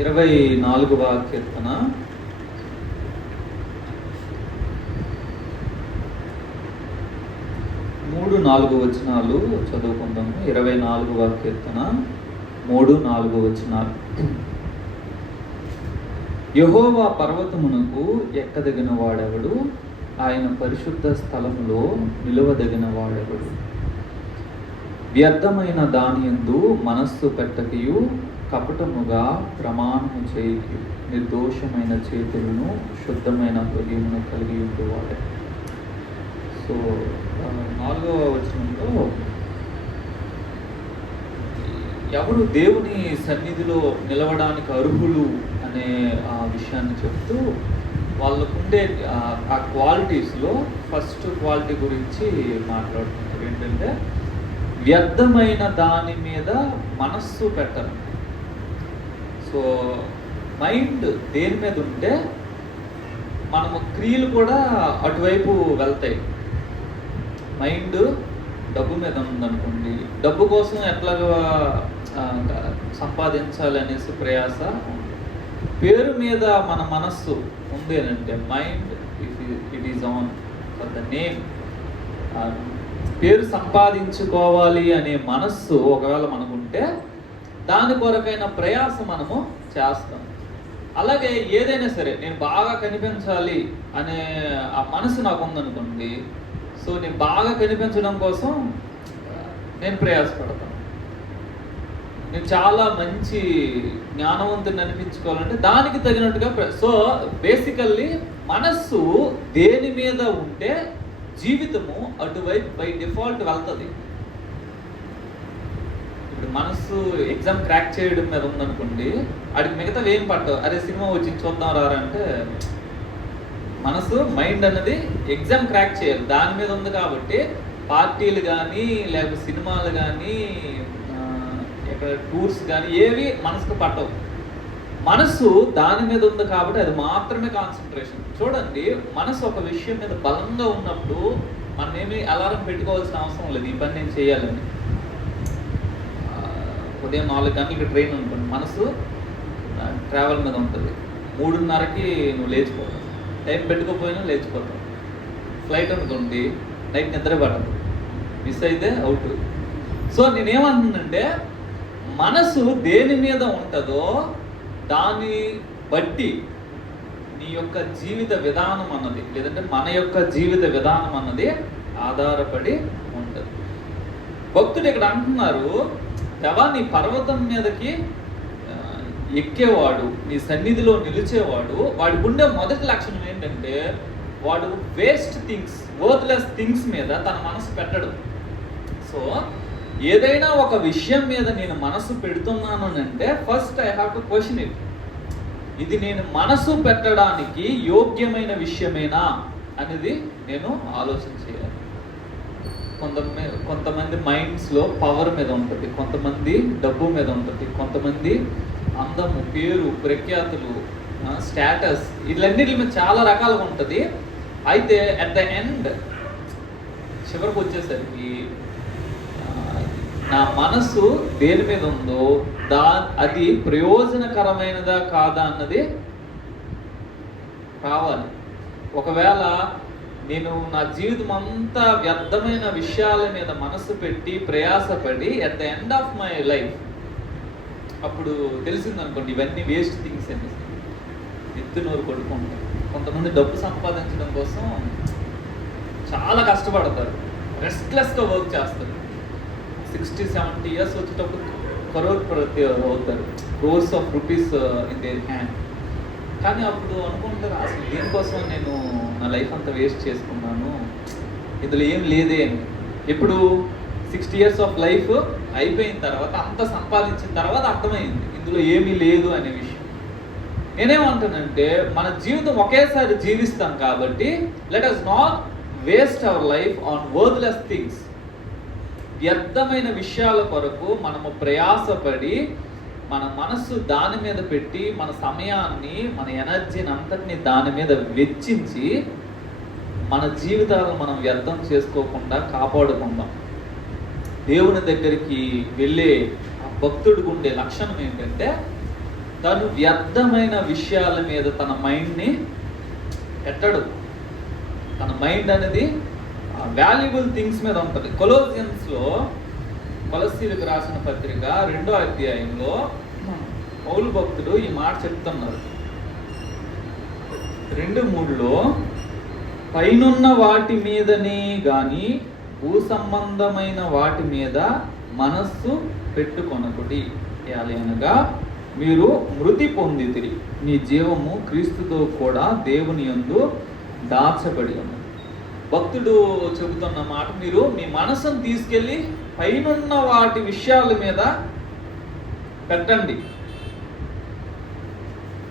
24వ కీర్తన 3-4 వచనాలు చదువుకుందాము. 24వ కీర్తన 3-4 వచనాలు. యెహోవా పర్వతమునకు ఎక్కదగిన వాడెవడు? ఆయన పరిశుద్ధ స్థలములో నిలువదగిన వాడెవడు? వ్యర్థమైన దానియందు మనస్సు పెట్టకయు కపటముగా ప్రమాణము చేయు నిర్దోషమైన చేతులను శుద్ధమైన హృదయమును కలిగి ఉండేవాడే. సో 4వ వచనంలో ఎవరు దేవుని సన్నిధిలో నిలవడానికి అర్హులు అనే ఆ విషయాన్ని చెప్తూ వాళ్ళకుండే ఆ క్వాలిటీస్లో ఫస్ట్ క్వాలిటీ గురించి మాట్లాడుతున్నారు. ఏంటంటే వ్యర్థమైన దాని మీద మనస్సు పెట్టరు. సో మైండ్ దేని మీద ఉంటే మనము క్రియలు కూడా అటువైపు వెళ్తాయి. మైండ్ డబ్బు మీద ఉందనుకోండి, డబ్బు కోసం ఎట్లాగా సంపాదించాలి అనేసి ప్రయాస. పేరు మీద మన మనస్సు ఉంది అంటే mind it is on for the name. పేరు సంపాదించుకోవాలి అనే మనస్సు ఒకవేళ మనకుంటే దాని కొరకైన ప్రయాస మనము చేస్తాం. అలాగే ఏదైనా సరే నేను బాగా కనిపించాలి అనే ఆ మనసు నాకు ఉందనుకోండి, సో నేను బాగా కనిపించడం కోసం నేను ప్రయాసపడతాను. నేను చాలా మంచి జ్ఞానవంతుని అనిపించుకోవాలంటే దానికి తగినట్టుగా సో బేసికల్లీ మనస్సు దేని మీద ఉంటే జీవితము అటువైపు బై డిఫాల్ట్ వెళ్తుంది. ఇప్పుడు మనస్సు ఎగ్జామ్ క్రాక్ చేయడం మీద ఉందనుకోండి, వాడికి మిగతా ఏం పట్టవు. అరే సినిమా వచ్చి చూద్దాం రారా అంటే మనసు మైండ్ అన్నది ఎగ్జామ్ క్రాక్ చేయాలి, దాని మీద ఉంది. కాబట్టి పార్టీలు కానీ లేకపోతే సినిమాలు కానీ ఇక్కడ టూర్స్ కానీ ఏవి మనసుకు పట్టవు. మనసు దాని మీద ఉంది కాబట్టి అది మాత్రమే కాన్సన్ట్రేషన్. చూడండి, మనసు ఒక విషయం మీద బలంగా ఉన్నప్పుడు మనం ఏమి అలారం పెట్టుకోవాల్సిన అవసరం లేదు, ఈ పని నేను చేయాలని. ఉదయం 4 గంటలకి ట్రైన్ అనుకోండి, మనసు ట్రావెల్ మీద ఉంటుంది. 3:30కి నువ్వు లేచిపోతావు, టైం పెట్టుకోపోయినా లేచిపోతావు. ఫ్లైట్ అనుకోండి, నైట్ నిద్ర పడదు, మిస్ అయితే అవుట్. సో నేనేమంటున్నానంటే మనసు దేని మీద ఉంటుందో దాన్ని బట్టి నీ యొక్క జీవిత విధానం అన్నది, లేదంటే మన యొక్క జీవిత విధానం అన్నది ఆధారపడి ఉంటుంది. భక్తుడు ఇక్కడ అంటున్నారు, దేవా నీ పర్వతం మీదకి ఎక్కేవాడు, నీ సన్నిధిలో నిలిచేవాడు, వాడికి ఉండే మొదటి లక్షణం ఏంటంటే వాడు వేస్ట్ థింగ్స్, వర్త్లెస్ థింగ్స్ మీద తన మనసు పెట్టడు. సో ఏదైనా ఒక విషయం మీద నేను మనసు పెడుతున్నాను అంటే first I have to question it. ఇది నేను మనసు పెట్టడానికి యోగ్యమైన విషయమేనా అనేది నేను ఆలోచన చేయాలి. కొంతమంది మైండ్స్లో పవర్ మీద ఉంటుంది, కొంతమంది డబ్బు మీద ఉంటుంది, కొంతమంది అందము, పేరు, ప్రఖ్యాతులు, స్టేటస్, వీళ్ళన్నిటి మీద చాలా రకాలుగా ఉంటుంది. అయితే అట్ ద ఎండ్ చివరికి వచ్చేసరికి నా మనసు దేని మీద ఉందో అది ప్రయోజనకరమైనదా కాదా అన్నది కావాలి. ఒకవేళ నేను నా జీవితం అంతా వ్యర్థమైన విషయాల మీద మనసు పెట్టి ప్రయాసపడి at the end of my life అప్పుడు తెలిసిందనుకోండి ఇవన్నీ వేస్ట్ థింగ్స్ అని, ఎత్తు నోరు కొడుకుంటారు. కొంతమంది డబ్బు సంపాదించడం కోసం చాలా కష్టపడతారు, రెస్ట్లెస్గా వర్క్ చేస్తారు. 60-70 ఇయర్స్ వచ్చేటప్పుడు కరోడ్పతి అవుతారు, crores of rupees in their hand. కానీ అప్పుడు అనుకుంటారు, అసలు దీనికోసం నేను నా లైఫ్ అంతా వేస్ట్ చేసుకున్నాను, ఇందులో ఏం లేదే అని. ఇప్పుడు 60 ఇయర్స్ ఆఫ్ లైఫ్ అయిపోయిన తర్వాత, అంత సంపాదించిన తర్వాత అర్థమైంది ఇందులో ఏమీ లేదు అనే విషయం. నేనేమంటానంటే మన జీవితం ఒకేసారి జీవిస్తాం కాబట్టి let us not waste our life on worthless things. వ్యర్థమైన విషయాల కొరకు మనము ప్రయాసపడి మన మనస్సు దాని మీద పెట్టి మన సమయాన్ని, మన ఎనర్జీని అంతటిని దాని మీద వెచ్చించి మన జీవితాలను మనం వ్యర్థం చేసుకోకుండా కాపాడుకుందాం. దేవుని దగ్గరికి వెళ్ళే ఆ భక్తుడికి ఉండే లక్షణం ఏంటంటే తను వ్యర్థమైన విషయాల మీద తన మైండ్ని పెట్టడు. తన మైండ్ అనేది వాల్యుబుల్ థింగ్స్ మీద ఉంటుంది. కొలస్సీలకు రాసిన పత్రిక 2వ అధ్యాయంలో పౌలు భక్తుడు ఈ మాట చెప్తున్నారు. 2:3లో పైనున్న వాటి మీదనే గాని భూ సంబంధమైన వాటి మీద మనస్సు పెట్టుకొనకుడి, అనగా మీరు మృతి పొందితిరి, మీ జీవము క్రీస్తుతో కూడా దేవుని యందు దాచబడి ఉన్నది. భక్తుడు చెబుతున్న మాట, మీరు మీ మనసును తీసుకెళ్ళి పైనున్న వాటి విషయాల మీద పెట్టండి,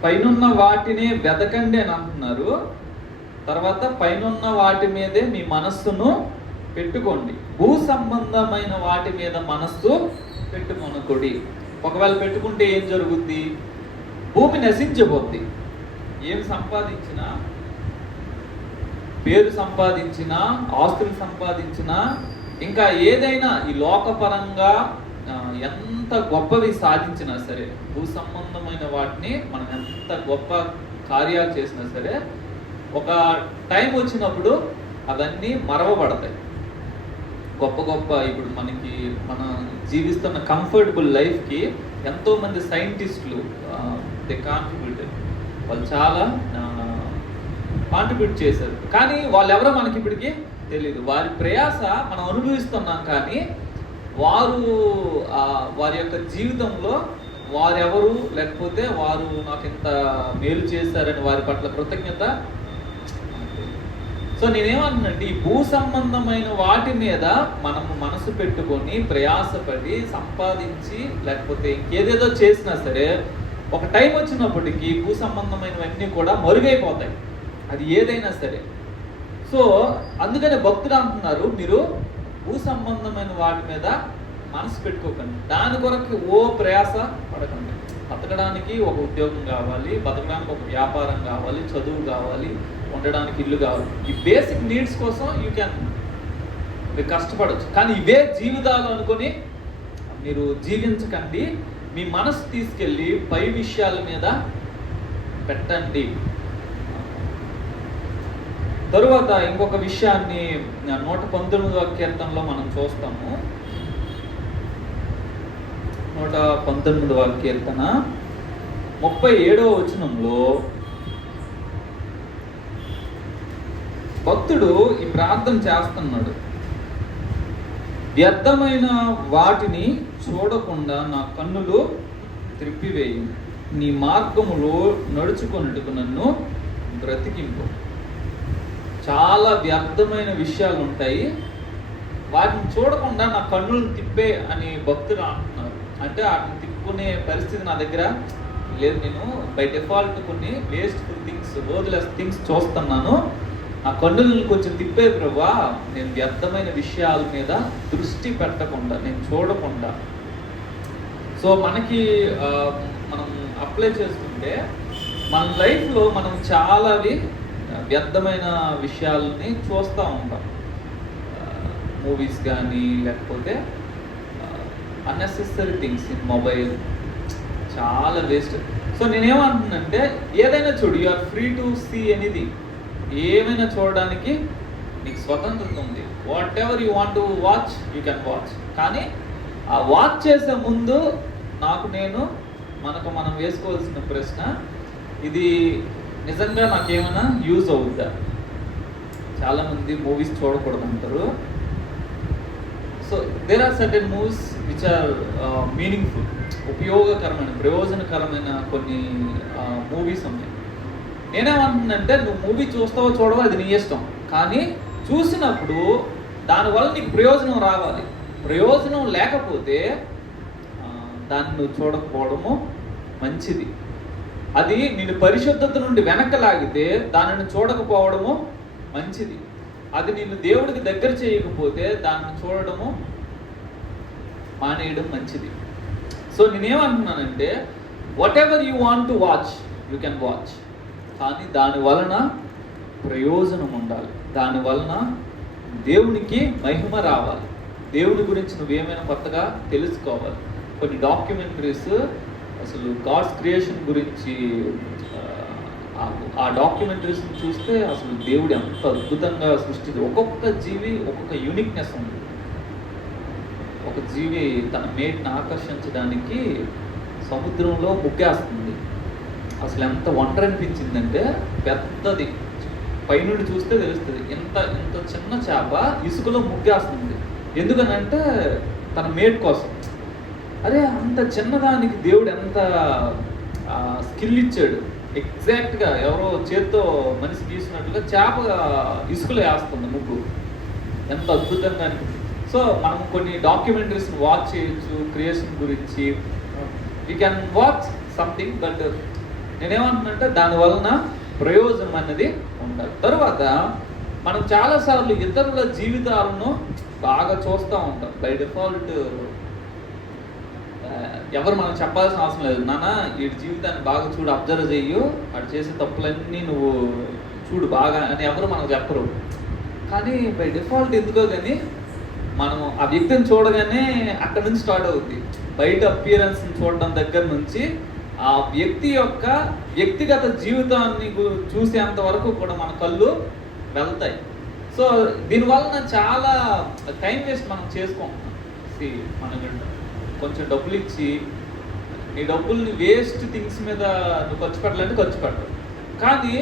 పైనున్న వాటినే వెతకండి అని అంటున్నారు. తర్వాత పైనున్న వాటి మీదే మీ మనస్సును పెట్టుకోండి, భూ సంబంధమైన వాటి మీద మనస్సు పెట్టుకొనకుడి. ఒకవేళ పెట్టుకుంటే ఏం జరుగుద్ది? భూమి నశించబోద్ది. ఏం సంపాదించినా, పేరు సంపాదించినా, ఆస్తులు సంపాదించినా, ఇంకా ఏదైనా ఈ లోకపరంగా ఎంత గొప్పవి సాధించినా సరే, భూ సంబంధమైన వాటిని మనం ఎంత గొప్ప కార్యాలు చేసినా సరే, ఒక టైం వచ్చినప్పుడు అవన్నీ మరవబడతాయి. ఇప్పుడు మన జీవిస్తున్న కంఫర్టబుల్ లైఫ్కి ఎంతోమంది సైంటిస్టులు దే కాంట్రిబ్యూటెడ్, వాళ్ళు చాలా కాంట్రిబ్యూట్ చేశారు. కానీ వాళ్ళు ఎవరో మనకి ఇప్పటికీ తెలియదు. వారి ప్రయాస మనం అనుభవిస్తున్నాం, కానీ వారి యొక్క జీవితంలో వారెవరు, లేకపోతే వారు నాకు ఇంత మేలు చేశారని వారి పట్ల కృతజ్ఞత. సో నేనేమంటున్నానంటే, ఈ భూ సంబంధమైన వాటి మీద మనము మనసు పెట్టుకొని ప్రయాసపడి సంపాదించి లేకపోతే ఇంకేదేదో చేసినా సరే, ఒక టైం వచ్చినప్పటికీ భూ సంబంధమైనవన్నీ కూడా మరుగైపోతాయి, అది ఏదైనా సరే. సో అందుకనే భక్తులు అంటున్నారు, మీరు భూ సంబంధమైన వాటి మీద మనసు పెట్టుకోకండి, దాని కొరకు ప్రయాస పడకండి. బతకడానికి ఒక ఉద్యోగం కావాలి, బతకడానికి ఒక వ్యాపారం కావాలి, చదువు కావాలి, ఉండడానికి ఇల్లు కావాలి. ఈ బేసిక్ నీడ్స్ కోసం మీరు కష్టపడవచ్చు, కానీ ఇవే జీవితాలు అనుకొని మీరు జీవించకండి. మీ మనసు తీసుకెళ్ళి పై విషయాల మీద పెట్టండి. తరువాత ఇంకొక విషయాన్ని 119వ కీర్తనలో మనం చూస్తాము. 119వ కీర్తన 37వ వచనంలో భక్తుడు ఈ ప్రార్థన చేస్తున్నాడు. వ్యర్థమైన వాటిని చూడకుండా నా కన్నులు త్రిప్పివేయి, నీ మార్గములో నడుచుకొనుటకు నన్ను బ్రతికింపు. చాలా వ్యర్థమైన విషయాలు ఉంటాయి, వాటిని చూడకుండా నా కన్నులను తిప్పే అని భక్తులు అంటున్నారు. అంటే వాటిని తిప్పుకునే పరిస్థితి నా దగ్గర లేదు. నేను బై డిఫాల్ట్ కొన్ని వేస్ట్ఫుల్ థింగ్స్, వర్త్లెస్ థింగ్స్ చూస్తున్నాను. నా కన్నులను కొంచెం తిప్పే ప్రభువా, నేను వ్యర్థమైన విషయాల మీద దృష్టి పెట్టకుండా, నేను చూడకుండా. సో మనం అప్లై చేసుకుంటే మన లైఫ్లో మనం చాలా వ్యర్థమైన విషయాలని చూస్తూ ఉంటాం. మూవీస్ కానీ, లేకపోతే అన్నెసెసరీ థింగ్స్ ఇన్ మొబైల్, చాలా వేస్ట్. సో నేనేమంటున్నానంటే, ఏదైనా చూడు, you are free to see anything. ఏమైనా చూడడానికి నీకు స్వతంత్రత ఉంది. Whatever you want to watch, you can watch. కానీ ఆ వాచ్ చేసే ముందు మనం వేసుకోవాల్సిన ప్రశ్న, ఇది నిజంగా నాకేమైనా యూజ్ అవుద్దా? చాలామంది మూవీస్ చూడకూడదు అంటారు. So there are certain movies which are meaningful, ఉపయోగకరమైన, ప్రయోజనకరమైన కొన్ని మూవీస్ ఉన్నాయి. నేనేమంటున్నానంటే, నువ్వు మూవీ చూస్తావో చూడవో అది నీ ఇష్టం, కానీ చూసినప్పుడు దానివల్ల నీకు ప్రయోజనం రావాలి. ప్రయోజనం లేకపోతే దాన్ని నువ్వు చూడకపోవడము మంచిది. అది నేను పరిశుద్ధత నుండి వెనకలాగితే దానిని చూడకపోవడము మంచిది. అది నిన్ను దేవుడికి దగ్గర చేయకపోతే దాన్ని చూడడము మానేయడం మంచిది. సో నేనేమంటున్నానంటే, what ever you want to watch, you can watch, కానీ దాని వలన ప్రయోజనం ఉండాలి, దాని వలన దేవునికి మహిమ రావాలి, దేవుని గురించి నువ్వేమైనా కొత్తగా తెలుసుకోవాలి. కొన్ని డాక్యుమెంటరీస్ అసలు గాడ్స్ క్రియేషన్ గురించి ఆ డాక్యుమెంటరీస్ని చూస్తే అసలు దేవుడు ఎంత అద్భుతంగా సృష్టి, ఒక్కొక్క జీవి ఒక్కొక్క యూనిక్నెస్ ఉంది. ఒక జీవి తన మేట్ని ఆకర్షించడానికి సముద్రంలో ముగ్గేస్తుంది. అసలు ఎంత ఒంటరి అనిపించిందంటే, పెద్దది పైనుండి చూస్తే తెలుస్తుంది, ఇంత ఇంత చిన్న చేప ఇసుకలో ముగ్గేస్తుంది. ఎందుకనంటే తన మేట్ కోసం. అరే అంత చిన్నదానికి దేవుడు ఎంత స్కిల్ ఇచ్చాడు. ఎగ్జాక్ట్గా ఎవరో చేత్తో మనిషి గీసినట్లుగా చేప ఇసుకలో వేస్తుంది ముగ్గు. ఎంత అద్భుతంగా అనిపిస్తుంది. సో మనం కొన్ని డాక్యుమెంటరీస్ని వాచ్ చేయొచ్చు క్రియేషన్ గురించి, you can watch something, but నేనేమంటున్నానంటే దానివలన ప్రయోజనం అనేది ఉండాలి. తర్వాత మనం చాలాసార్లు ఇతరుల జీవితాలను బాగా చూస్తూ ఉంటాం. బై డిఫాల్ట్ ఎవరు మనం చెప్పాల్సిన అవసరం లేదు, నాన్న వీడి జీవితాన్ని బాగా చూడు, అబ్జర్వ్ చెయ్యు, వాడు చేసే తప్పులన్నీ నువ్వు చూడు బాగా అని ఎవరు మనకు చెప్పరు. కానీ బై డిఫాల్ట్ ఎందుకో కానీ మనం ఆ వ్యక్తిని చూడగానే అక్కడ నుంచి స్టార్ట్ అవుద్ది. బయట అపియరెన్స్ని చూడడం దగ్గర నుంచి ఆ వ్యక్తి యొక్క వ్యక్తిగత జీవితాన్ని చూసేంత వరకు కూడా మన కళ్ళు వెళ్తాయి. సో దీనివలన చాలా టైం వేస్ట్ మనం చేసుకుంటున్నాం. మనం కొంచెం డబ్బులు ఇచ్చి నీ డబ్బుల్ని వేస్ట్ థింగ్స్ మీద నువ్వు ఖర్చు పెట్టాలంటే ఖర్చు పెట్టవు, కానీ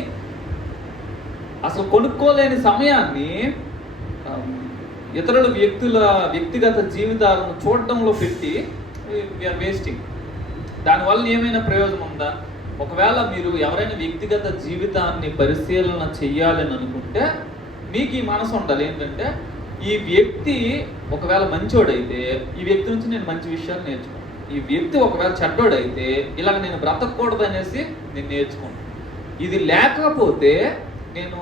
అసలు కొనుక్కోలేని సమయాన్ని ఇతరుల వ్యక్తిగత జీవితాలను చూడడంలో పెట్టి వీఆర్ వేస్టింగ్. దానివల్ల ఏమైనా ప్రయోజనం ఉందా? ఒకవేళ మీరు ఎవరైనా వ్యక్తిగత జీవితాన్ని పరిశీలన చెయ్యాలని అనుకుంటే మీకు ఈ మనసు ఉండాలి ఏంటంటే, ఈ వ్యక్తి ఒకవేళ మంచోడైతే ఈ వ్యక్తి నుంచి నేను మంచి విషయాలు నేర్చుకుంటాను, ఈ వ్యక్తి ఒకవేళ చెడ్డోడైతే ఇలాగ నేను బ్రతకూడదు అనేసి నేను నేర్చుకుంటాను. ఇది లేకపోతే నేను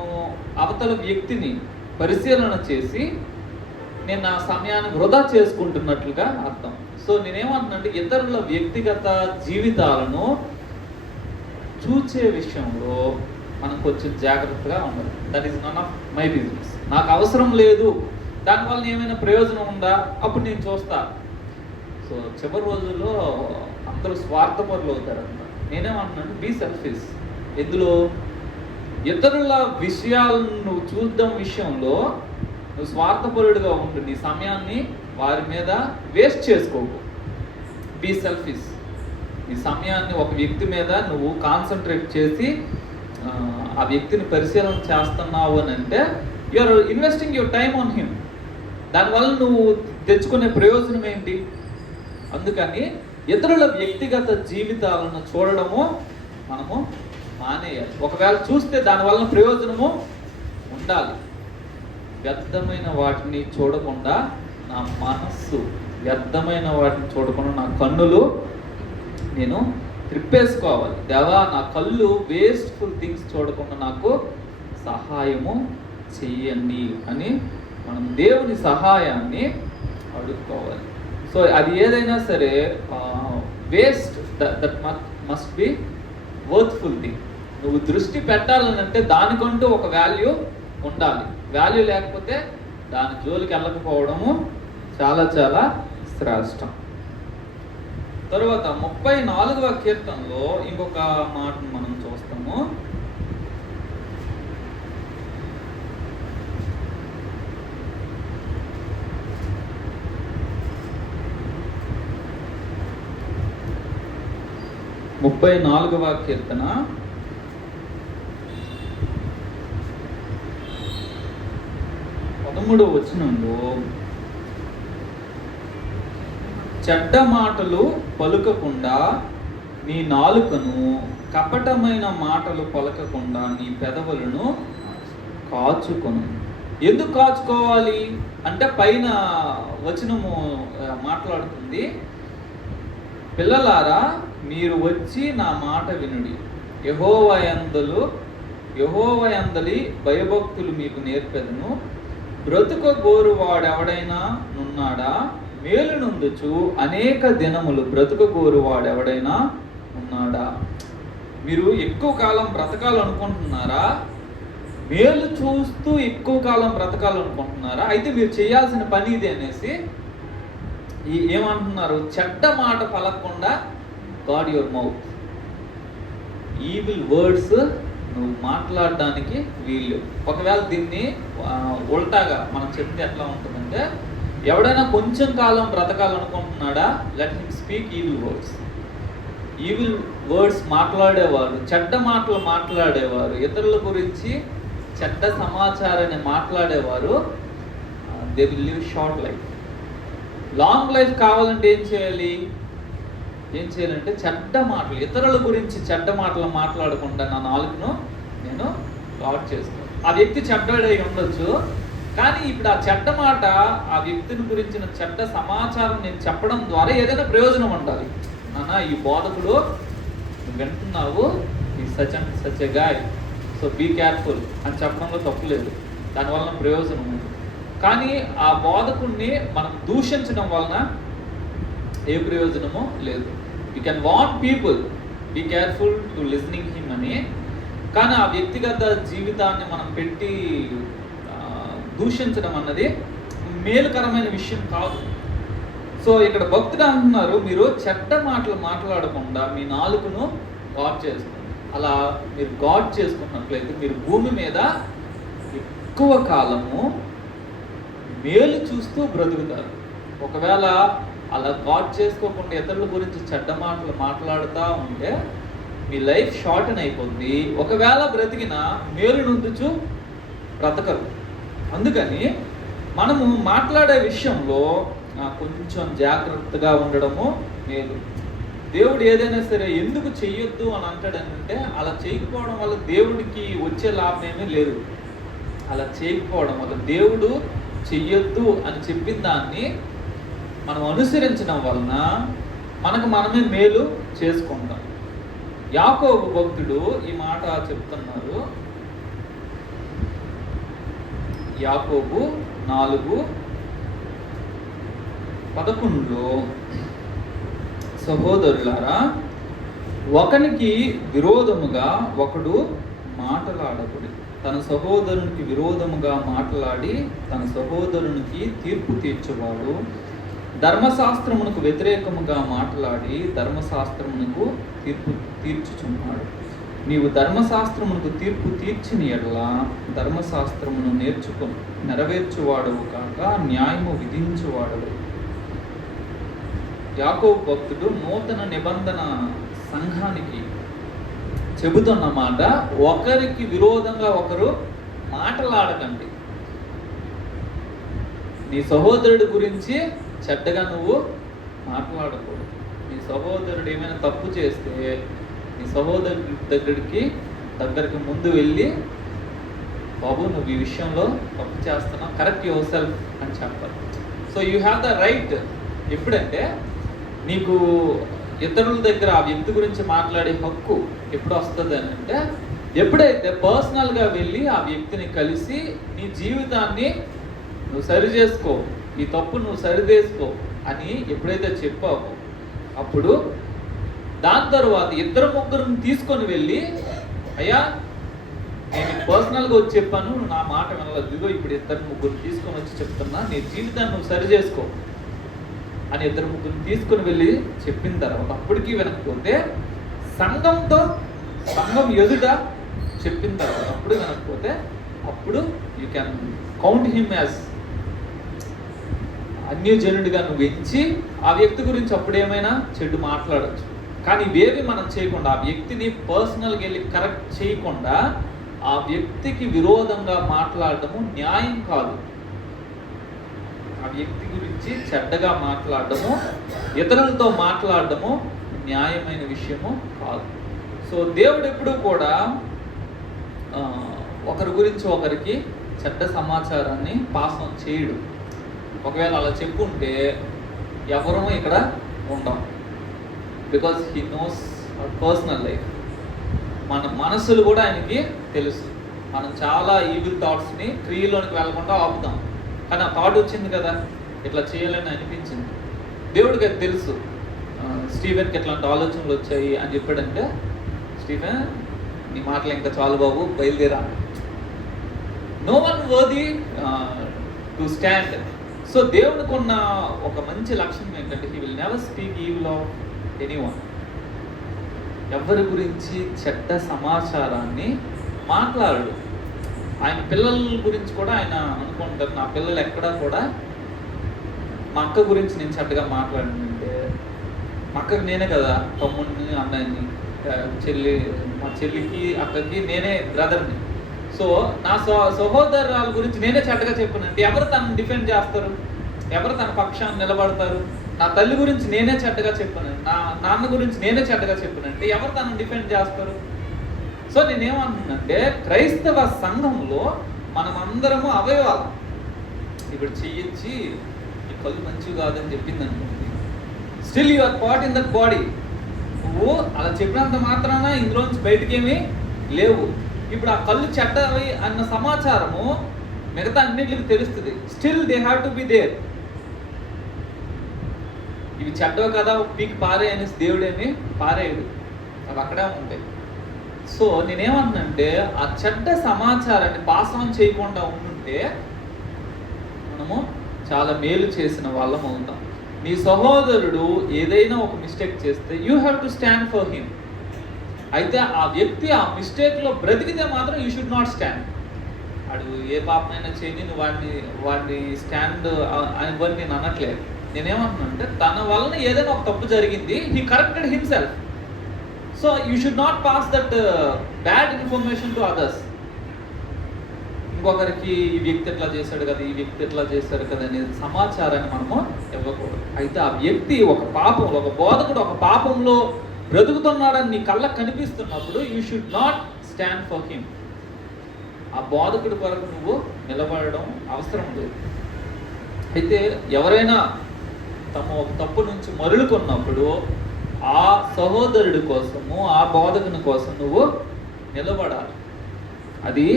అవతల వ్యక్తిని పరిశీలన చేసి నేను నా సమయాన్ని వృధా చేసుకుంటున్నట్లుగా అర్థం. సో నేనేమంటున్నానంటే ఇతరుల వ్యక్తిగత జీవితాలను చూసే విషయంలో మనం కొంచెం జాగ్రత్తగా ఉండాలి. That is none of my business. నాకు అవసరం లేదు, దానివల్ల ఏమైనా ప్రయోజనం ఉందా అప్పుడు నేను చూస్తా. సో చివరి రోజుల్లో అందరూ స్వార్థపరులు అవుతారంట. నేనేమంటున్నాను, బీ సెల్ఫిష్. ఎందులో ఇతరుల విషయాలను నువ్వు చూడడం విషయంలో నువ్వు స్వార్థపరుడుగా ఉండు, నీ సమయాన్ని వారి మీద వేస్ట్ చేసుకోకు. Be selfish. నీ సమయాన్ని ఒక వ్యక్తి మీద నువ్వు కాన్సన్ట్రేట్ చేసి ఆ వ్యక్తిని పరిశీలన చేస్తున్నావు అని అంటే you are investing your time on him. దానివల్ల నువ్వు తెచ్చుకునే ప్రయోజనం ఏంటి? అందుకని ఇతరుల వ్యక్తిగత జీవితాలను చూడడము మనము మానేయాలి. ఒకవేళ చూస్తే దానివల్ల ప్రయోజనము ఉండాలి. వ్యర్థమైన వాటిని చూడకుండా నా మనస్సు, వ్యర్థమైన వాటిని చూడకుండా నా కన్నులు నేను త్రిప్పేసుకోవాలి. దేవా, నా కళ్ళు వేస్ట్ఫుల్ థింగ్స్ చూడకుండా నాకు సహాయము చెయ్యండి అని మనం దేవుని సహాయాన్ని అడుక్కోవాలి. సో అది ఏదైనా సరే waste that must be worthful thing. నువ్వు దృష్టి పెట్టాలని అంటే దానికంటూ ఒక వాల్యూ ఉండాలి. వాల్యూ లేకపోతే దాని జోలికి వెళ్ళకపోవడము చాలా చాలా శ్రేష్టం. తరువాత 34వ కీర్తనలో ఇంకొక మాటను మనం చూస్తాము. ముప్పై 34వ కీర్తన 13వ వచనంలో, చెడ్డ మాటలు పలుకకుండా నీ నాలుకను, కపటమైన మాటలు పలకకుండా నీ పెదవులను కాచుకొను. ఎందుకు కాచుకోవాలి అంటే పైన వచనము మాట్లాడుతుంది, పిల్లలారా మీరు వచ్చి నా మాట వినుడి, యెహోవాయందలి భయభక్తులు మీకు నేర్పెదను. బ్రతుక గోరు వాడెవడైనా నున్నాడా, మేలు నుండుచు అనేక దినములు బ్రతుక గోరు వాడెవడైనా ఉన్నాడా? మీరు ఎక్కువ కాలం బ్రతకాలనుకుంటున్నారా? మేలు చూస్తూ ఎక్కువ కాలం బ్రతకాలనుకుంటున్నారా? అయితే మీరు చేయాల్సిన పని ఇది అనేసి ఏమంటున్నారు, చెడ్డ మాట పలకకుండా guard your mouth. Evil words నువ్వు మాట్లాడడానికి వీళ్ళు. ఒకవేళ దీన్ని ఉల్టాగా మనం చెప్తే ఎట్లా ఉంటుందంటే, ఎవడైనా కొంచెం కాలం బ్రతకాలనుకుంటున్నాడా, let him speak evil words. Evil words మాట్లాడేవారు, చెడ్డ మాటలు మాట్లాడేవారు, ఇతరుల గురించి చెడ్డ సమాచారాన్ని మాట్లాడేవారు, they will live short life. Long life కావాలంటే ఏం చేయాలంటే చెడ్డ మాటలు, ఇతరుల గురించి చెడ్డ మాటలు మాట్లాడకుండా నా నాలుగును నేను గాడ్ చేస్తాను. ఆ వ్యక్తి చెడ్డడై ఉండొచ్చు, కానీ ఇప్పుడు ఆ చెడ్డ మాట, ఆ వ్యక్తిని గురించిన చెడ్డ సమాచారం నేను చెప్పడం ద్వారా ఏదైనా ప్రయోజనం ఉండాలి. నాన్న, ఈ బోధకుడు నువ్వు వింటున్నావు, ఈ such a guy, so be careful అని చెప్పడంలో తప్పు లేదు, దానివల్ల ప్రయోజనం ఉంది. కానీ ఆ బోధకుడిని మనం దూషించడం వలన ఏ ప్రయోజనమో లేదు. You can warn people, be careful to listening him అని, కానీ ఆ వ్యక్తిగత జీవితాన్ని మనం పెట్టి దూషించడం అన్నది మేలుకరమైన విషయం కాదు. సో ఇక్కడ భక్తుడు అంటున్నారు, మీరు చెడ్డ మాటలు మాట్లాడకుండా మీ నాలుకను గాడ్ చేసుకోండి. అలా మీరు గాడ్ చేసుకున్నట్లయితే మీరు భూమి మీద ఎక్కువ కాలము మేలు చూస్తూ బ్రతుకుతారు. ఒకవేళ అలా గాడ్ చేసుకోకుండా ఇతరుల గురించి చెడ్డ మాటలు మాట్లాడుతూ ఉంటే మీ లైఫ్ షార్టన్ అయిపోద్ది. ఒకవేళ బ్రతికిన మేలు నొందుచు బ్రతకరు. అందుకని మనము మాట్లాడే విషయంలో కొంచెం జాగ్రత్తగా ఉండడము మేలు. దేవుడు ఏదైనా సరే ఎందుకు చెయ్యొద్దు అని అంటాడంటే, అలా చేయకపోవడం వల్ల దేవుడికి వచ్చే లాభం ఏమీ లేదు. అలా చేయకపోవడం వల్ల దేవుడు చెయ్యొద్దు అని చెప్పిన దాన్ని మనం అనుసరించడం వలన మనకు మనమే మేలు చేసుకుంటాం. యాకోబు భక్తుడు ఈ మాట చెప్తున్నారు. యాకోబు 4:11 సహోదరులారా, ఒకనికి విరోధముగా ఒకడు మాటలాడకుడి. తన సహోదరునికి విరోధముగా మాట్లాడి తన సహోదరునికి తీర్పు తీర్చువాడు ధర్మశాస్త్రమునకు వ్యతిరేకముగా మాట్లాడి ధర్మశాస్త్రమునకు తీర్పు తీర్చుచున్నాడు. నీవు ధర్మశాస్త్రమునకు తీర్పు తీర్చిన ఎడల ధర్మశాస్త్రమును నెరవేర్చువాడవు కాక న్యాయము విధించువాడవు. యాకోబు భక్తుడు నూతన నిబంధన సంఘానికి చెబుతున్న మాట, ఒకరికి విరోధంగా ఒకరు మాటలాడకండి. నీ సహోదరుడి గురించి చెడ్డగా నువ్వు మాట్లాడకూడదు. నీ సహోదరుడు ఏమైనా తప్పు చేస్తే నీ సహోదరుడి దగ్గరికి ముందు వెళ్ళి, బాబు నువ్వు ఈ విషయంలో తప్పు చేస్తున్నావు, కరెక్ట్ యువర్ సెల్ఫ్ అని చెప్పాలి. So you have the right. ఎప్పుడంటే నీకు ఇతరుల దగ్గర ఆ వ్యక్తి గురించి మాట్లాడే హక్కు ఎప్పుడు వస్తుంది అని అంటే, ఎప్పుడైతే పర్సనల్గా వెళ్ళి ఆ వ్యక్తిని కలిసి నీ జీవితాన్ని నువ్వు సరి చేసుకో, ఈ తప్పు నువ్వు సరిదేసుకో అని ఎప్పుడైతే చెప్పావో, అప్పుడు దాని తర్వాత 2-3 తీసుకొని వెళ్ళి, అయ్యా నేను పర్సనల్గా వచ్చి చెప్పాను, నా మాట వినలేదు, ఇదిగో ఇప్పుడు 2-3 తీసుకొని వచ్చి చెప్తున్నా, నీ జీవితాన్ని నువ్వు సరి చేసుకో అని 2-3 తీసుకొని వెళ్ళి చెప్పిన తర్వాత అప్పటికీ వినకపోతే సంఘం ఎదుట చెప్పిన తర్వాత అప్పుడు వినకపోతే, అప్పుడు you can count him as అన్యజనుడిగా నువ్వు ఎంచి ఆ వ్యక్తి గురించి అప్పుడు ఏమైనా చెడు మాట్లాడచ్చు. కానీ ఇవేవి మనం చేయకుండా, ఆ వ్యక్తిని పర్సనల్గా వెళ్ళి కరెక్ట్ చేయకుండా ఆ వ్యక్తికి విరోధంగా మాట్లాడటము న్యాయం కాదు. ఆ వ్యక్తి గురించి చెడ్డగా మాట్లాడటము, ఇతరులతో మాట్లాడటము న్యాయమైన విషయము కాదు. సో దేవుడు ఎప్పుడూ కూడా ఒకరి గురించి ఒకరికి చెడ్డ సమాచారాన్ని పాస్ ఆన్ చేయడు. ఒకవేళ అలా చెప్పుంటే ఎవరూ ఇక్కడ ఉండం. Because he knows our personal life. మన మనసులు కూడా ఆయనకి తెలుసు. మనం చాలా ఈవిల్ థాట్స్ని క్రియలోనికి వెళ్ళకుండా ఆపుతాం. కానీ ఆ థాట్ వచ్చింది కదా, ఇట్లా చేయాలని అనిపించింది, దేవుడికి అది తెలుసు. స్టీవెన్కి ఎట్లాంటి ఆలోచనలు వచ్చాయి అని చెప్పాడంటే, స్టీవెన్ నీ మాటలు ఇంకా చాలు బాబు, బయలుదేరా. No one worthy to stand. So దేవునికి ఉన్న ఒక మంచి లక్షణం ఏంటంటే, he will never speak evil of anyone. ఎవరి గురించి చెడ్డ సమాచారాన్ని మాట్లాడడు. ఆయన పిల్లల గురించి కూడా ఆయన అనుకుంటారు, నా పిల్లలు ఎక్కడా కూడా మా అక్క గురించి నేను చెడ్డగా మాట్లాడినంటే, మా అక్కకి నేనే కదా తమ్ముడిని, అన్నయ్యని, మా చెల్లికి అక్కకి నేనే బ్రదర్ని. సో నా సహోదరుల గురించి నేనే చెడ్డగా చెప్పానంటే ఎవరు తనను డిఫెండ్ చేస్తారు? ఎవరు తన పక్షాన్ని నిలబడతారు? నా తల్లి గురించి నేనే చెడ్డగా చెప్పాను, నా నాన్న గురించి నేనే చెడ్డగా చెప్పానంటే ఎవరు తనను డిఫెండ్ చేస్తారు? సో నేనేమంటున్నానంటే క్రైస్తవ సంఘంలో మనమందరము అవయవాలు. ఇప్పుడు చెయ్యొచ్చి ఈ కళ్ళు మంచివి కాదని చెప్పింది అనుకోండి, still you are part in that body. నువ్వు అలా చెప్పినంత మాత్రాన ఇందులోంచి బయటకేమీ లేవు. ఇప్పుడు ఆ కళ్ళు చెడ్డవి అన్న సమాచారము మిగతా అన్నిటికి తెలుస్తుంది. Still they have to be there. ఇవి చెడ్డవి కదా పీకి పారే అనేసి దేవుడేమి పారేయడు, అవి అక్కడే ఉంటాయి. సో నేనేమంటున్నానంటే ఆ చెడ్డ సమాచారాన్ని పాస్ ఆన్ చేయకుండా ఉంటుంటే మనము చాలా మేలు చేసిన వాళ్ళం అవుతాం. నీ సహోదరుడు ఏదైనా ఒక మిస్టేక్ చేస్తే you have to stand for him. అయితే ఆ వ్యక్తి ఆ మిస్టేక్లో బ్రతికితే మాత్రం యూ షుడ్ నాట్ స్టాండ్. వాడు ఏ పాపమైనా చేయని నువ్వు వాడిని స్టాండ్ అని నేను అనట్లేదు. నేనేమంటున్నానంటే తన వలన ఏదైనా ఒక తప్పు జరిగింది, he corrected himself. So you should not pass that bad information to others. ఇంకొకరికి ఈ వ్యక్తి ఎట్లా చేశాడు కదా, ఈ వ్యక్తి ఎట్లా చేశాడు కదా అనే సమాచారాన్ని మనము ఇవ్వకూడదు. అయితే ఆ వ్యక్తి ఒక బోధకుడు ఒక పాపంలో బ్రతుకుతున్నాడని నీ కళ్ళకు కనిపిస్తున్నప్పుడు you should not stand for him. ఆ బోధకుడి కొరకు నువ్వు నిలబడడం అవసరం లేదు. అయితే ఎవరైనా తమ ఒక తప్పు నుంచి మరలుకున్నప్పుడు ఆ సహోదరుడి కోసము, ఆ బోధకుని కోసం నువ్వు నిలబడాలి. అది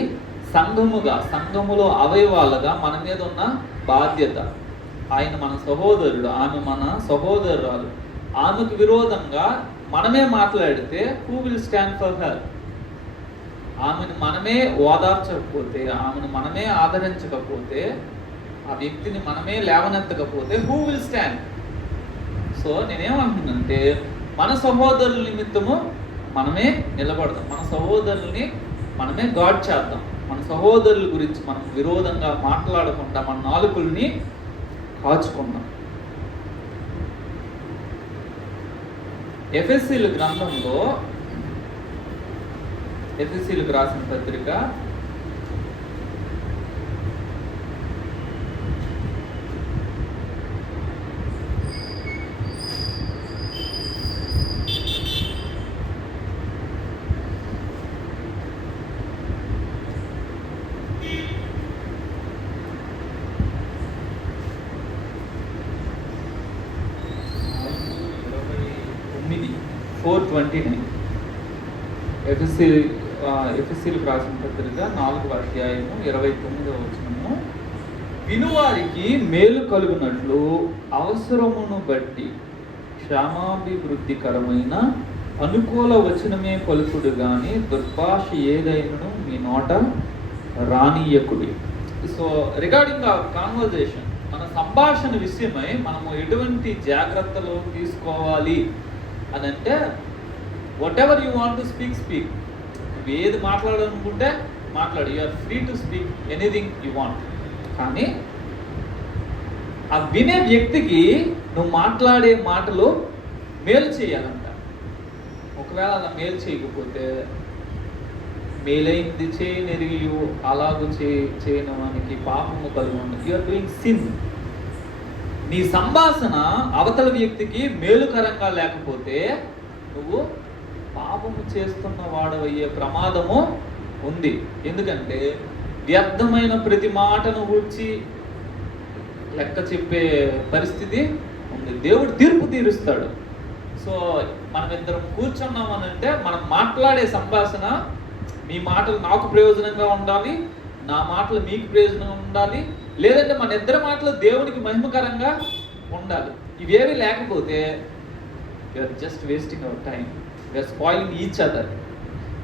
సంఘములో అవయవాలుగా మన మీద ఉన్న బాధ్యత. ఆయన మన సహోదరుడు, ఆమె మన సహోదరురాలు. ఆమెకు విరోధంగా మనమే మాట్లాడితే who will stand for her? ఆమెను మనమే ఓదార్చకపోతే, ఆమెను మనమే ఆదరించకపోతే, ఆ వ్యక్తిని మనమే లేవనెత్తకపోతే హూ విల్ స్టాండ్? సో నేనేమంటున్నానంటే మన సహోదరుల నిమిత్తము మనమే నిలబడదాం, మన సహోదరుల్ని మనమే గాడ్ చేద్దాం. మన సహోదరుల గురించి మనం విరోధంగా మాట్లాడకుండా మన నాలుకల్ని కాచుకుందాం. ఎఫెసీయుల గ్రంథంలో, ఎఫెసీయులకు రాసిన పత్రిక 4:29 ఎఫెసీయులకు రాసిన పత్రిక 4వ అధ్యాయము 29వ వచనము. వినువారికి మేలు కలుగునట్లు అవసరమును బట్టి క్షేమాభివృద్ధికరమైన అనుకూల వచనమే పలుకుడు గాని దుర్భాష ఏదైనను మీ నోట రానీయకుడి. సో రిగార్డింగ్ ఆ కాన్వర్జేషన్, మన సంభాషణ విషయమై మనము ఎటువంటి జాగ్రత్తలు తీసుకోవాలి అని అంటే, whatever you want to speak. నువ్వు ఏది మాట్లాడాలనుకుంటే మాట్లాడు, you are free to speak anything you want. కానీ ఆ వినే వ్యక్తికి నువ్వు మాట్లాడే మాటలు మేలు చేయాలంట. ఒకవేళ అలా మేలు చేయకపోతే, మేలైంది చేయనెరిగియు అలాగూ చేయని వానికి పాపము కలుగును, యు ఆర్ డూయింగ్ సిన్. నీ సంభాషణ అవతల వ్యక్తికి మేలుకరంగా లేకపోతే నువ్వు పాపము చేస్తున్న వాడవయ్యే ప్రమాదము ఉంది. ఎందుకంటే వ్యర్థమైన ప్రతి మాటను గూర్చి లెక్క చెప్పే పరిస్థితి ఉంది. దేవుడు తీర్పు తీరుస్తాడు. సో మనం ఇద్దరం కూర్చున్నామనంటే మనం మాట్లాడే సంభాషణ, మీ మాటలు నాకు ప్రయోజనంగా ఉండాలి, నా మాటలు మీకు ప్రయోజనంగా ఉండాలి, లేదంటే మన ఇద్దరి మాటలు దేవునికి మహిమకరంగా ఉండాలి. ఇవేవి లేకపోతే you are just wasting our time, you are spoiling each other.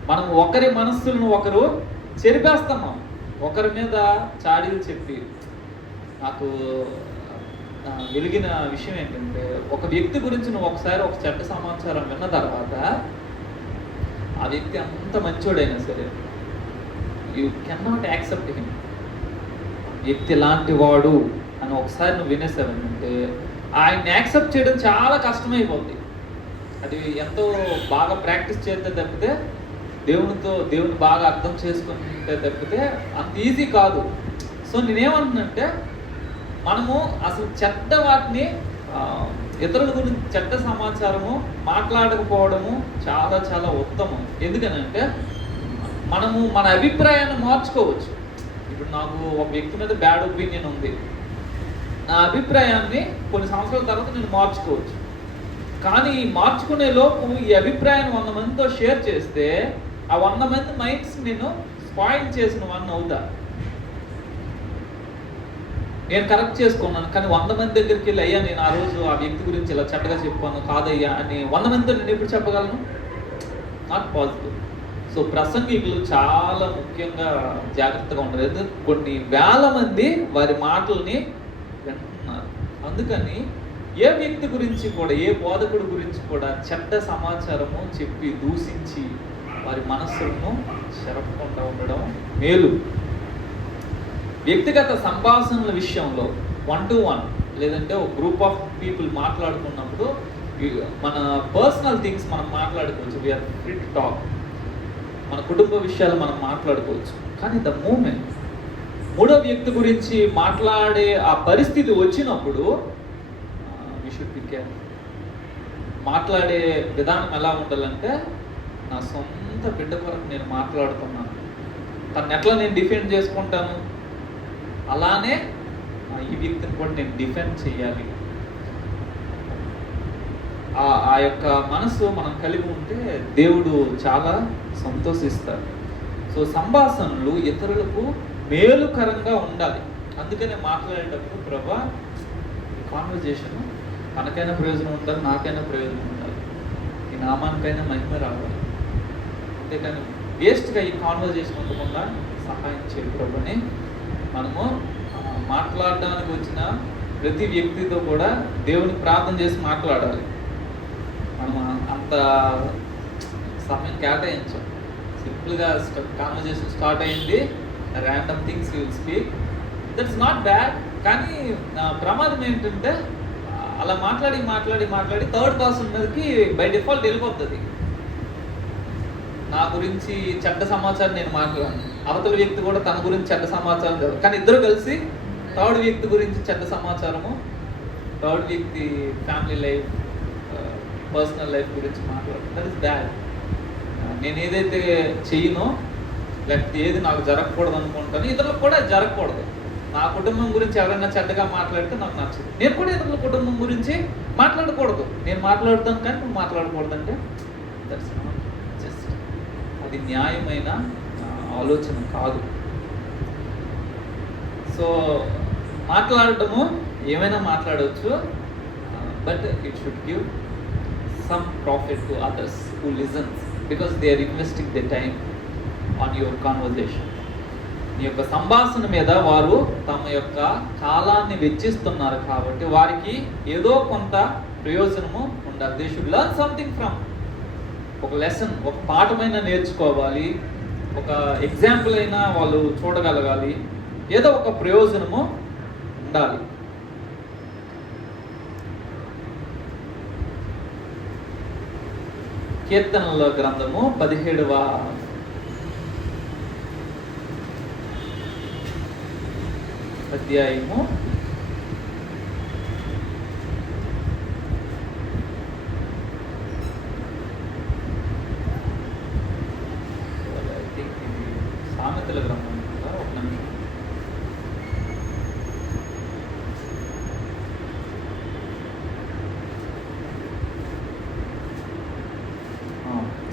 మనం ఒకరి మనస్సులను ఒకరు చెరిపేస్తున్నాం. ఒకరి మీద చాడీలు చెప్పి, నాకు వెలిగిన విషయం ఏంటంటే, ఒక వ్యక్తి గురించి నువ్వు ఒకసారి ఒక చెడ్డ సమాచారం విన్న తర్వాత ఆ వ్యక్తి అంత మంచోడైనా సరే you can not accept him. వ్యక్తి లాంటి వాడు అని ఒకసారి నువ్వు వినేసావంటే ఆయన్ని యాక్సెప్ట్ చేయడం చాలా కష్టమైపోద్ది. అది ఎంతో బాగా ప్రాక్టీస్ చేస్తే తప్పితే, దేవుని బాగా అర్థం చేసుకుంటే తప్పితే అంత ఈజీ కాదు. సో నేనేమంటున్నానంటే, మనము అసలు చెడ్డ వాటిని ఇతరుల గురించి చెడ్డ సమాచారము మాట్లాడకపోవడము చాలా చాలా ఉత్తమం. ఎందుకనంటే మనము మన అభిప్రాయాన్ని మార్చుకోవచ్చు. ఇప్పుడు నాకు ఒక వ్యక్తి మీద బ్యాడ్ ఒపీనియన్ ఉంది, నా అభిప్రాయాన్ని కొన్ని సంవత్సరాల తర్వాత నేను మార్చుకోవచ్చు. కానీ మార్చుకునే లోపు ఈ అభిప్రాయాన్ని 100 మందితో షేర్ చేస్తే ఆ 100 మంది మైండ్స్ నేను స్పాయిల్ చేసిన వన్ అవుతా. నేను కరెక్ట్ చేసుకున్నాను, కానీ 100 మంది దగ్గరికి వెళ్ళి అయ్యా నేను ఆ రోజు ఆ వ్యక్తి గురించి ఇలా చెడ్డగా చెప్పాను కాదయ్యా అని 100 మందితో నేను ఎప్పుడు చెప్పగలను? Not possible. సో ప్రసంగికులు చాలా ముఖ్యంగా జాగ్రత్తగా ఉండదు. కొన్ని వేల మంది వారి మాటల్ని వింటున్నారు. అందుకని ఏ వ్యక్తి గురించి కూడా, ఏ బోధకుడి గురించి కూడా చెడ్డ సమాచారము చెప్పి దూషించి వారి మనస్సులను చెరపకుండా ఉండడం మేలు. వ్యక్తిగత సంభాషణల విషయంలో 1-to-1 లేదంటే ఒక గ్రూప్ ఆఫ్ పీపుల్ మాట్లాడుకున్నప్పుడు మన పర్సనల్ థింగ్స్ మనం మాట్లాడుకోవచ్చు. We are free to talk. మన కుటుంబ విషయాలు మనం మాట్లాడుకోవచ్చు. కానీ ద మూమెంట్ మూడో వ్యక్తి గురించి మాట్లాడే ఆ పరిస్థితి వచ్చినప్పుడు వి షుడ్ బి కేర్ఫుల్. మాట్లాడే విధానం ఎలా ఉండాలంటే, నా సొంత బిడ్డ కొరకు నేను మాట్లాడుతున్నాను, తను ఎట్లా నేను డిఫెండ్ చేసుకుంటాను, అలానే ఈ వ్యక్తిని కూడా నేను డిఫెండ్ చేయాలి. ఆ యొక్క మనసు మనం కలిగి ఉంటే దేవుడు చాలా సంతోషిస్తాడు. సో సంభాషణలు ఇతరులకు మేలుకరంగా ఉండాలి. అందుకనే మాట్లాడేటప్పుడు ప్రభా కాన్వర్జేషన్ మనకైనా ప్రయోజనం ఉండాలి, నాకైనా ప్రయోజనం ఉండాలి, ఈ నామానికైనా మహిమ రావాలి. అంతేకాని వేస్ట్గా ఈ కాన్వర్జేషన్ ఉండకుండా సహాయం చేయ ప్రభుని మనము మాట్లాడడానికి వచ్చిన ప్రతి వ్యక్తితో కూడా దేవునికి ప్రార్థన చేసి మాట్లాడాలి. మనం అంత సమయం కేటాయించాం. సింపుల్గా కాన్వర్జేషన్ స్టార్ట్ అయింది, random things you will speak, that's not bad. కానీ ప్రమాదం ఏంటంటే అలా మాట్లాడి మాట్లాడి మాట్లాడి థర్డ్ పర్సన్ మీదకి బై డిఫాల్ట్ వెళ్ళిపోతుంది. నా గురించి చెడ్డ సమాచారం నేను మాట్లాడాను, అవతల వ్యక్తి కూడా తన గురించి చెడ్డ సమాచారం కాదు, కానీ ఇద్దరు కలిసి థర్డ్ వ్యక్తి గురించి చెడ్డ సమాచారము, థర్డ్ వ్యక్తి ఫ్యామిలీ లైఫ్, పర్సనల్ లైఫ్ గురించి మాట్లాడడం, దట్ ఇస్ బ్యాడ్. నేను ఏదైతే చెయ్యనో లేకపోతే ఏది నాకు జరగకూడదు అనుకుంటానో ఇతరులకు కూడా జరగకూడదు. నా కుటుంబం గురించి ఎవరైనా చెడ్డగా మాట్లాడితే నాకు నచ్చదు. నేను కూడా ఇతరుల కుటుంబం గురించి మాట్లాడకూడదు. నేను మాట్లాడుతాను కానీ నువ్వు మాట్లాడకూడదు అంటే దట్స్ నాట్ జస్ట్. అది న్యాయమైన ఆలోచన కాదు. సో మాట్లాడటము ఏమైనా మాట్లాడవచ్చు, but it should give some profit to others who listens, because they are investing their time on your conversation. నీ యొక్క సంభాషణ మీద వారు తమ యొక్క కాలాన్ని వెచ్చిస్తున్నారు కాబట్టి వారికి ఏదో కొంత ప్రయోజనము ఉండాలి. They should learn something from. ఒక లెసన్, ఒక పాఠమైనా నేర్చుకోవాలి, ఒక ఎగ్జాంపుల్ అయినా వాళ్ళు చూడగలగాలి, ఏదో ఒక ప్రయోజనము ఉండాలి. కీర్తనల గ్రంథము 17వ అధ్యాయము 17వ సామెతల గ్రంథం ఒక నిమిషం.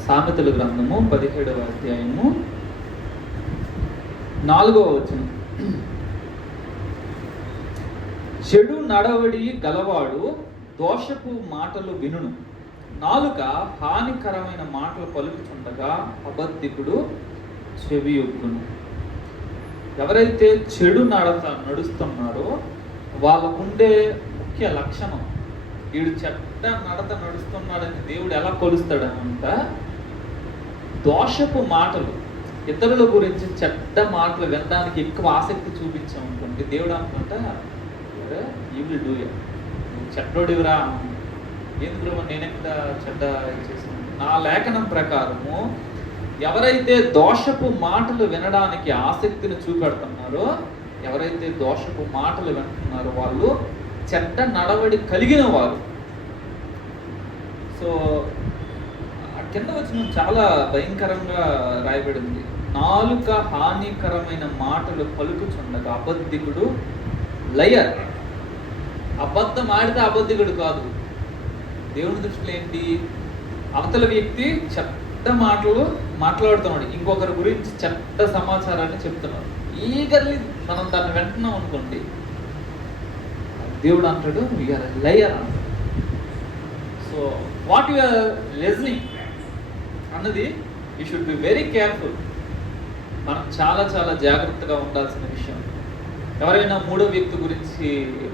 సామెతల గ్రంథము 17వ అధ్యాయము 4వ వచనం. చెడు నడవడి గలవాడు దోషపు మాటలు వినును, నాలుక హానికరమైన మాటలు పలుకుచుండగా అబద్ధికుడు చెవియొగ్గును. ఎవరైతే చెడు నడుస్తున్నారో వాళ్ళకుండే ముఖ్య లక్షణం, వీడు చెడ్డ నడత నడుస్తున్నాడని దేవుడు ఎలా కొలుస్తాడనంట, దోషపు మాటలు, ఇతరుల గురించి చెడ్డ మాటలు వినడానికి ఎక్కువ ఆసక్తి చూపించామనుకోండి, దేవుడు అనుకుంటా యూ విల్ డూ ఇట్, నువ్వు చెడ్డోడివిరా, ఎందుకు నేను ఎక్కడ చెడ్డ చేశాను. నా లేఖనం ప్రకారము ఎవరైతే దోషపు మాటలు వినడానికి ఆసక్తిని చూపెడుతున్నారో, ఎవరైతే దోషపు మాటలు వింటున్నారో వాళ్ళు చెడ్డ నడవడి కలిగిన వారు. సో కింద వచ్చిన చాలా భయంకరంగా రాయబడింది. నాలుక హానికరమైన మాటలు పలుకుచుండగా అబద్ధికుడు లయర్. అబద్ధం ఆడితే అబద్ధికుడు కాదు. దేవుని దృష్టిలో ఏంటి? అవతల వ్యక్తి చెడ్డ మాటలు మాట్లాడుతున్నాడు, ఇంకొకరి గురించి చెడ్డ సమాచారాన్ని చెప్తున్నాడు, ఈగర్లీ మనం దాన్ని వింటున్నాం అనుకోండి, దేవుడు అంటాడు యూఆర్ లయర్ అంటాడు. సో వాట్ యూఆర్ లిజనింగ్ అన్నది you should be very careful. మనం చాలా చాలా జాగ్రత్తగా ఉండాల్సిన విషయం. ఎవరైనా మూడో వ్యక్తి గురించి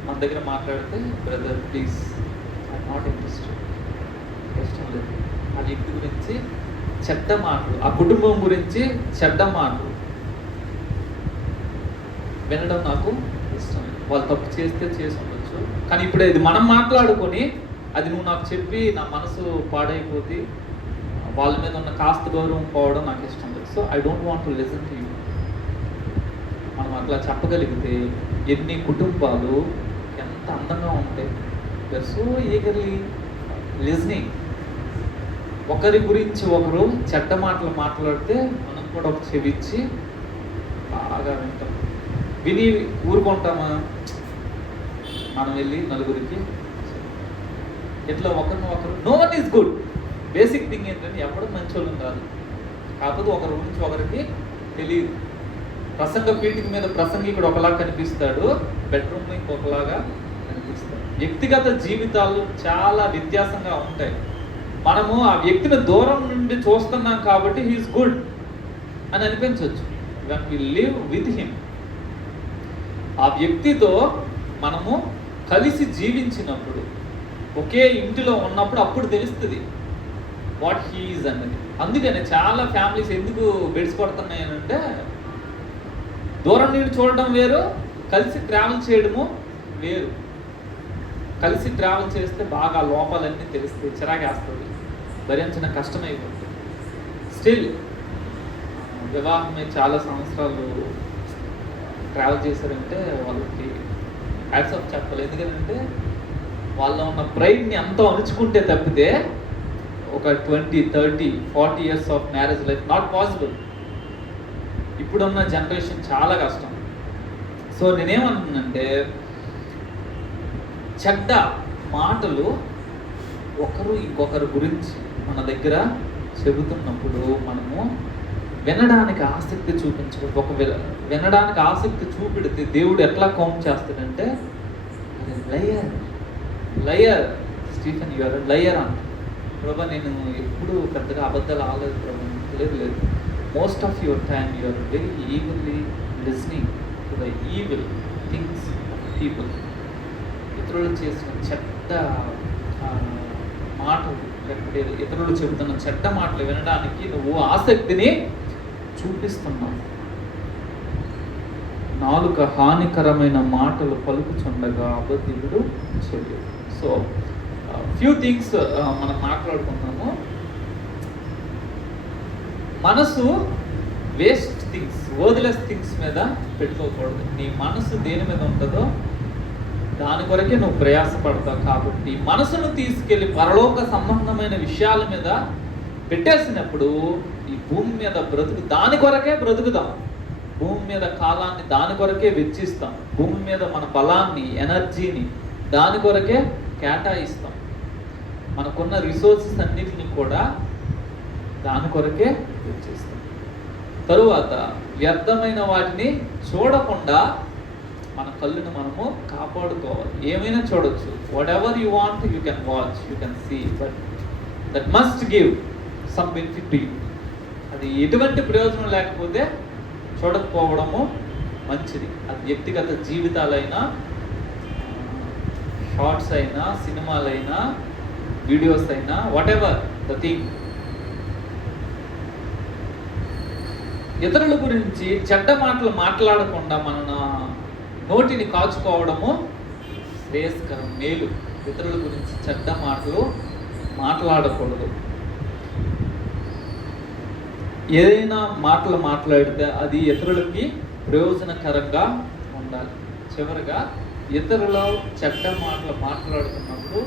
మన దగ్గర మాట్లాడితే, brother please I'm not interested, ఇష్టం లేదు. ఆ వ్యక్తి గురించి చెడ్డ మాటలు, ఆ కుటుంబం గురించి చెడ్డ మాటలు వినడం నాకు ఇష్టం లేదు. వాళ్ళు తప్పు చేస్తే చేసి ఉండొచ్చు, కానీ ఇప్పుడు ఇది మనం మాట్లాడుకొని అది నువ్వు నాకు చెప్పి నా మనసు పాడైపోతే వాళ్ళ మీద ఉన్న కాస్త గౌరవం పోవడం నాకు ఇష్టం లేదు. So I don't want to listen to you. మనం అట్లా చెప్పగలిగితే ఎన్ని కుటుంబాలు ఎంత అందంగా ఉంటాయి. They are so eagerly listening. ఒకరి గురించి ఒకరు చెడ్డ మాటలు మాట్లాడితే మనం కూడా ఒక చెవిచ్చి బాగా వింటాం. విని ఊరుకుంటామా? మనం వెళ్ళి నలుగురికి ఇట్లా ఒకరినొకరు, no one is good. Basic thing ఏంటంటే ఎవరు మంచోళ్ళం కాదు, కాకపోతే ఒకరి గురించి ఒకరికి తెలియదు. ప్రసంగ పీఠిక మీద ప్రసంగికుడు ఒకలాగా కనిపిస్తాడు, బెడ్రూమ్లో ఇంకొకలాగా కనిపిస్తాడు. వ్యక్తిగత జీవితాలు చాలా వ్యత్యాసంగా ఉంటాయి. మనము ఆ వ్యక్తిని దూరం నుండి చూస్తున్నాం కాబట్టి హీఈస్ గుడ్ అని అనిపించవచ్చు. When we live with him, ఆ వ్యక్తితో మనము కలిసి జీవించినప్పుడు, ఒకే ఇంటిలో ఉన్నప్పుడు అప్పుడు తెలుస్తుంది వాట్ హీ ఈజ్ అన్నది. అందుకని చాలా ఫ్యామిలీస్ ఎందుకు బెడ్స్ కొడుతున్నాయి అంటే, దూరం నుండి చూడడం వేరు, కలిసి ట్రావెల్ చేయడము వేరు. కలిసి ట్రావెల్ చేస్తే బాగా లోపాలన్నీ తెలుస్తాయి, చిరాకేస్తుంది, భరించిన కష్టమైపోతుంది. స్టిల్ వివాహమై చాలా సంవత్సరాలు ట్రావెల్ చేశారంటే వాళ్ళకి హ్యాట్స్ ఆఫ్ చెప్పాలి. ఎందుకంటే వాళ్ళ ఉన్న ప్రైడ్ని అంతా అణుచుకుంటే తప్పితే ఒక 20, 30, 40 years of marriage life not possible. ఇప్పుడున్న జనరేషన్ చాలా కష్టం. సో నేనేమంటున్నానంటే, చెడ్డ మాటలు ఒకరు ఇంకొకరి గురించి మన దగ్గర చెబుతున్నప్పుడు మనము వినడానికి ఆసక్తి చూపించకూడదు. ఒకవేళ వినడానికి ఆసక్తి చూపెడితే దేవుడు ఎట్లా కౌంట్ చేస్తాడంటే, liar liar Stephen you are liar అంట. ప్రభా నేను ఎప్పుడు పెద్దగా అబద్ధాలు ఆలేదు ప్రభా, లేదు. Most of your time you are very eagerly listening to the evil things of people. ఇతరులు చేసిన చెడ్డ మాటలు, లేకపోతే ఇతరులు చెబుతున్న చెడ్డ మాటలు వినడానికి నువ్వు ఆసక్తిని చూపిస్తున్నావు. నాలుక హానికరమైన మాటలు పలుకుచుండగా అబద్ధికుడు చెడు. సో ఫ్యూ థింగ్స్ మనం మాట్లాడుకున్నాము. మనసు వేస్ట్ థింగ్స్, వర్డ్లెస్ థింగ్స్ మీద పెట్టుకోకూడదు. నీ మనసు దేని మీద ఉంటుందో దాని కొరకే నువ్వు ప్రయాసపడతావు. కాబట్టి మనసును తీసుకెళ్ళి పరలోక సంబంధమైన విషయాల మీద పెట్టేసినప్పుడు ఈ భూమి మీద దాని కొరకే బ్రతుకుతాం. భూమి మీద కాలాన్ని దాని కొరకే వెచ్చిస్తాం. భూమి మీద మన బలాన్ని, ఎనర్జీని దాని కొరకే కేటాయిస్తాం. మనకున్న రిసోర్సెస్ అన్నిటిని కూడా దాని కొరకే వెచ్చిస్తాం. తరువాత వ్యర్థమైన వాటిని చూడకుండా మన కళ్ళును మనము కాపాడుకోవాలి. ఏమైనా చూడొచ్చు, whatever you want you can watch, you can see, but that must give some benefit to you. అది ఎటువంటి ప్రయోజనం లేకపోతే చూడకపోవడము మంచిది. అది వ్యక్తిగత జీవితాలైనా, షార్ట్స్ అయినా, సినిమాలైనా, వీడియోస్ అయినా, వాట్ ఎవర్ ద థింగ్. ఇతరుల గురించి చెడ్డ మాటలు మాట్లాడకుండా మన నోటిని కాచుకోవడము శ్రేయస్కరం, మేలు. ఇతరుల గురించి చెడ్డ మాటలు మాట్లాడకూడదు. ఏదైనా మాటలు మాట్లాడితే అది ఇతరులకి ప్రయోజనకరంగా ఉండాలి. చివరిగా, ఇతరులు చెడ్డ మాటలు మాట్లాడుతున్నప్పుడు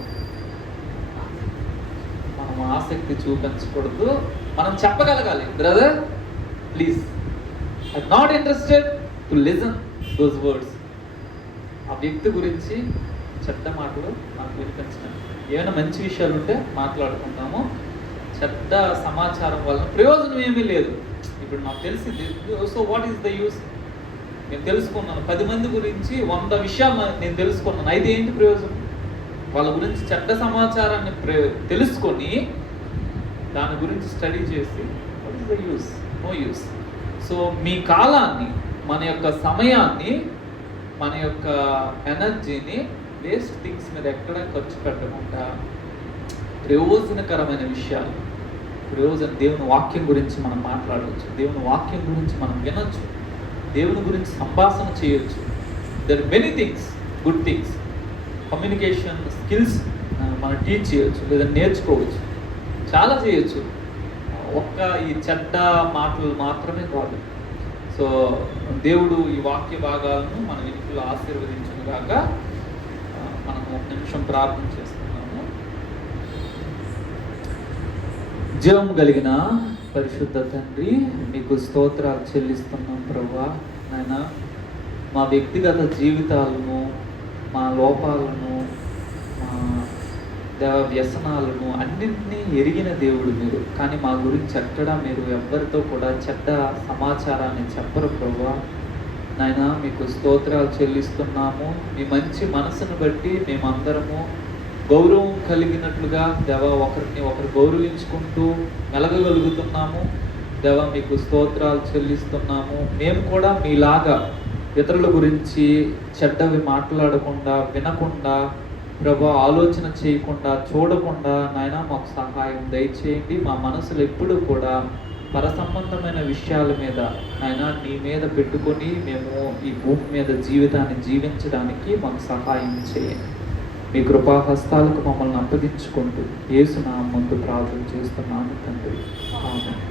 మనం ఆసక్తి చూపించకూడదు. మనం చెప్పగలగాలి, brother please I not interested to listen those words. ఆ వ్యక్తి గురించి చెడ్డ మాటలు నాకు వినిపించండి. ఏమైనా మంచి విషయాలు ఉంటే మాట్లాడుకుంటాము. చెడ్డ సమాచారం వల్ల ప్రయోజనం ఏమీ లేదు. ఇప్పుడు నాకు తెలిసింది, so what is the use? నేను తెలుసుకున్నాను 10 మంది గురించి 100 విషయాలు నేను తెలుసుకున్నాను, అయితే ఏంటి ప్రయోజనం? వాళ్ళ గురించి చెడ్డ సమాచారాన్ని తెలుసుకొని దాని గురించి స్టడీ చేసి what is the use? No use. So మీ కాలాన్ని, మన యొక్క సమయాన్ని, మన యొక్క ఎనర్జీని వేస్ట్ థింగ్స్ మీద ఎక్కడ ఖర్చు పెట్టకుండా ప్రయోజనకరమైన విషయాలు, దేవుని వాక్యం గురించి మనం మాట్లాడవచ్చు, దేవుని వాక్యం గురించి మనం వినొచ్చు, దేవుని గురించి సంభాషణ చేయొచ్చు. There many things, good things, communication skills మనం టీచ్ చేయొచ్చు లేదా నేర్చుకోవచ్చు, చాలా చేయొచ్చు. ఒక్క ఈ చెడ్డ మాటలు మాత్రమే కాదు. సో దేవుడు ఈ వాక్య భాగాలను మన వెనుకలు ఆశీర్వదించుగాక. మనం 1 నిమిషం ప్రార్థన చేస్తున్నాము. జీవం కలిగిన పరిశుద్ధ తండ్రి, మీకు స్తోత్రాలు చెల్లిస్తున్నాం ప్రభువా. నాయన, మా వ్యక్తిగత జీవితాలను, మా లోపాలను, మా వ్యసనాలను అన్నింటినీ ఎరిగిన దేవుడు మీరు. కానీ మా గురించి ఎక్కడా మీరు ఎవ్వరితో కూడా చెడ్డ సమాచారాన్ని చెప్పరు ప్రభువా. నాయన, మీకు స్తోత్రాలు చెల్లిస్తున్నాము. మీ మంచి మనసును బట్టి మేమందరము గౌరవం కలిగినట్లుగా దేవా ఒకరిని ఒకరు గౌరవించుకుంటూ మెలగగలుగుతున్నాము. దేవా మీకు స్తోత్రాలు చెల్లిస్తున్నాము. మేము కూడా మీలాగా ఇతరుల గురించి చెడ్డవి మాట్లాడకుండా, వినకుండా, ప్రభా ఆలోచన చేయకుండా, చూడకుండా నాయన మాకు సహాయం దయచేయండి. మా మనసులు ఎప్పుడూ కూడా పరసంబంధమైన విషయాల మీద నాయన నీ మీద పెట్టుకొని మేము ఈ భూమి మీద జీవితాన్ని జీవించడానికి మాకు సహాయం చేయండి. మీ కృపాహస్తాలకు మమ్మల్ని అప్పగించుకుంటూ యేసు నామమున ప్రార్థన చేస్తున్నాను తండ్రి. ఆమేన్.